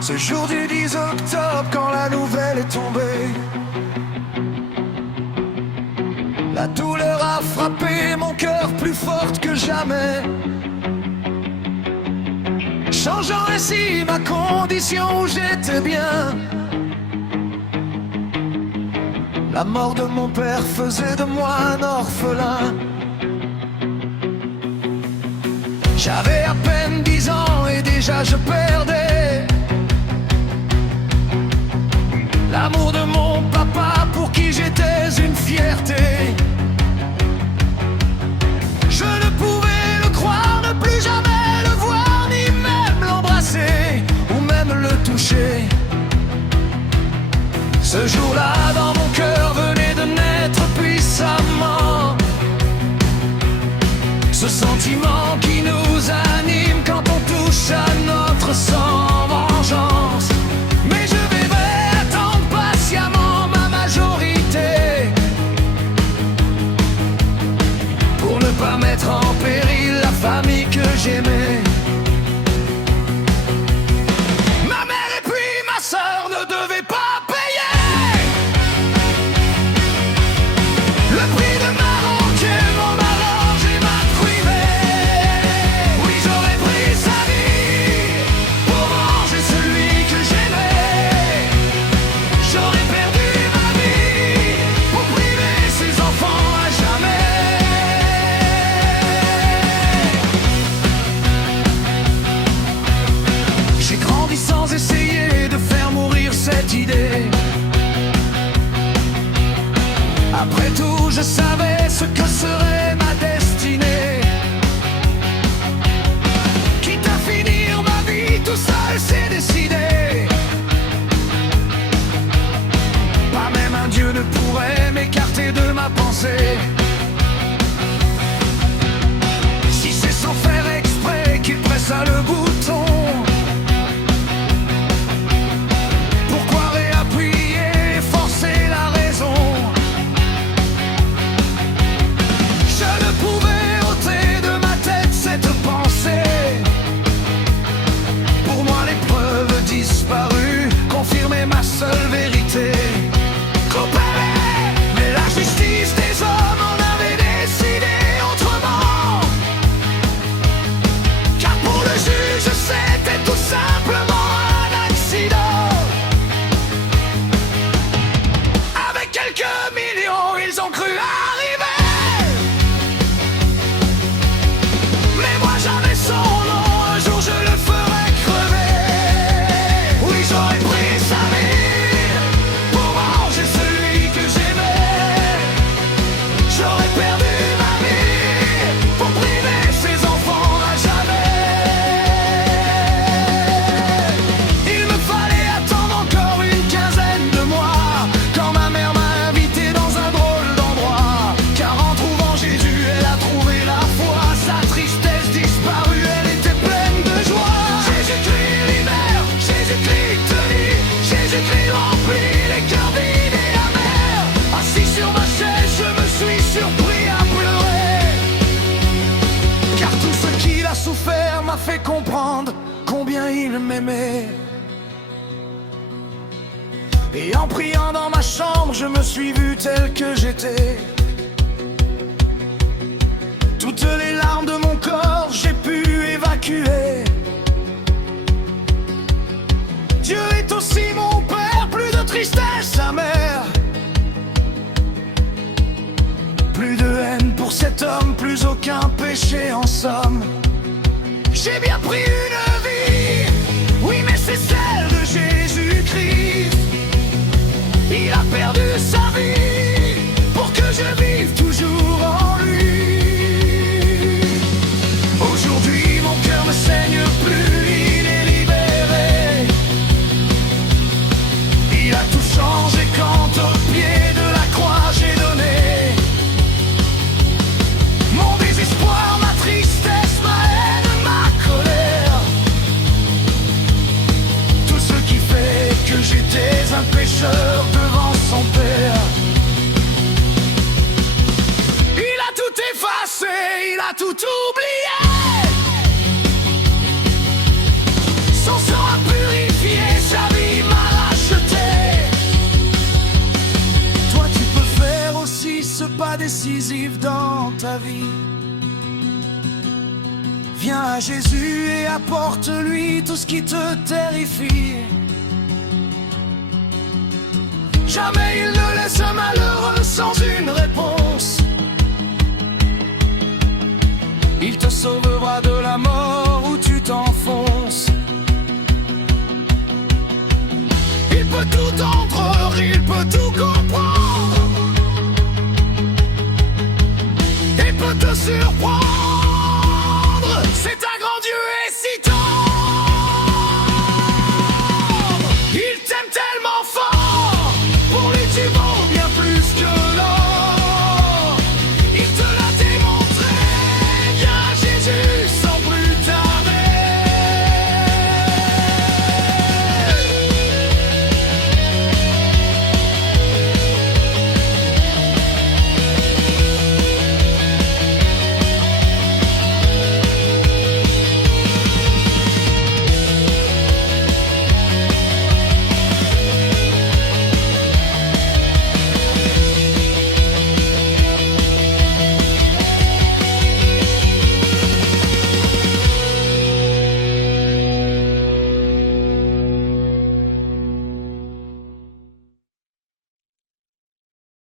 Ce jour du 10 octobre, quand la nouvelle est tombée, la douleur a frappé mon cœur plus forte que jamais, changeant ainsi ma condition où j'étais bien. La mort de mon père faisait de moi un orphelin. J'avais à peine 10 ans et déjà je perdais l'amour de mon papa pour qui j'étais une fierté. Je ne pouvais le croire, ne plus jamais le voir, ni même l'embrasser ou même le toucher. Ce jour-là, dans mon cœur venait de naître puissamment ce sentiment qui nous anime quand on touche à notre sang, vengeance. Mais je vais attendre patiemment ma majorité pour ne pas mettre en péril la famille que j'aimais. Ma mère et puis ma sœur ne devaient pas payer le prix de ma rancune, on m'arrange et m'a privé. Oui, j'aurais pris sa vie pour venger celui que j'aimais. J'aurais perdu ma vie pour priver ses enfants à jamais. J'ai grandi sans essayer de faire mourir cette idée. Après tout, je savais ce que serait ma destinée. Quitte à finir ma vie tout seul, c'est décidé. Pas même un Dieu ne pourrait m'écarter de ma pensée. Si c'est sans faire exprès qu'il pressa le bouton, pourquoi réappuyer et forcer la raison? Je ne pouvais ôter de ma tête cette pensée. Pour moi l'épreuve disparue confirmait ma seule vérité. Coupable, mais la justice des hommes en avait décidé autrement. Car pour le juge c'était tout simplement un accident. Avec quelques millions ils ont cru arriver. Mais moi j'avais son nom, un jour je le ferai crever. Oui, j'aurais pris sa vie pour venger celui que j'aimais. J'aurais perdu ma vie pour priver ses enfants à jamais. Il me fallait attendre encore une quinzaine de mois, quand ma mère m'a invité dans un drôle d'endroit. Car en trouvant Jésus, elle a trouvé la foi. Sa tristesse disparue, elle était pleine de joie. Jésus-Christ libère, Jésus-Christ te lit, Jésus-Christ remplit les cœurs vides et amers. Assis sur ma chaise, je me suis surpris à pleurer. Car tout ce qu'il a souffert m'a fait comprendre combien il m'aimait. Et en priant dans ma chambre, je me suis vu tel que j'étais. Toutes les larmes de mon corps, j'ai pu évacuer. Dieu est aussi mon père, plus de tristesse amère. Plus de haine pour cet homme, plus aucun péché en somme. J'ai bien pris une vie, oui mais c'est celle de Jésus-Christ. Il a perdu sa vie pour que je vive toujours en lui. Aujourd'hui mon cœur ne saigne plus, il est libéré. Il a tout changé quand au pied de la croix j'ai donné mon désespoir, ma tristesse, ma haine, ma colère. Tout ce qui fait que j'étais un pécheur devant son Père. décisive dans ta vie. Viens à Jésus et apporte-lui tout ce qui te terrifie. Jamais il ne laisse un malheureux sans une réponse. Il te sauvera de la mort où tu t'enfonces. Il peut tout entendre, il peut tout comprendre. Il peut te surprendre.